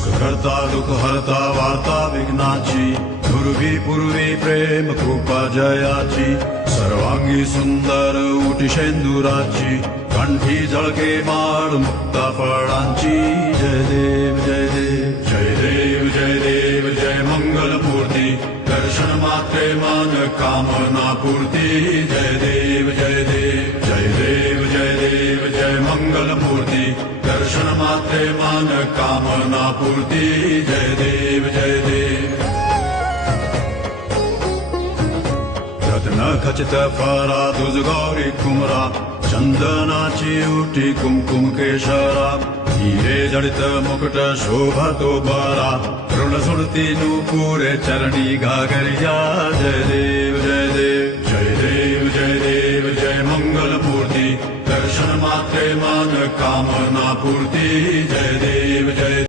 सुख करता दुःख हरता वार्ता विघ्नाची पूर्वी पूर्वी प्रेम कृपा जयाची सर्वांगी सुंदर उटी शेंदुराची कंठी झळके माळ मुक्ता फळांची जय देव जय देव जय देव जय देव जय मंगल मूर्ती दर्शन मात्रे मन कामना पूर्ती जय देव जय देव जय देव जय देव जय मंगल मूर्ती दर्शन मात्रे मन कामना पूर्ती जय देव जय देव रत्न खचित फरा तुझ गौरी कुमरा चंदनाची उटी कुमकुम केशरा हिरे जडित मुकुट शोभतो बरा ऋण सुरती नूपुरे चरणी घागरिया जय देव जय देव जय देव जय देव जय मंगल मूर्ती दर्शन मात्रे मन कामना पूर्ती जय देव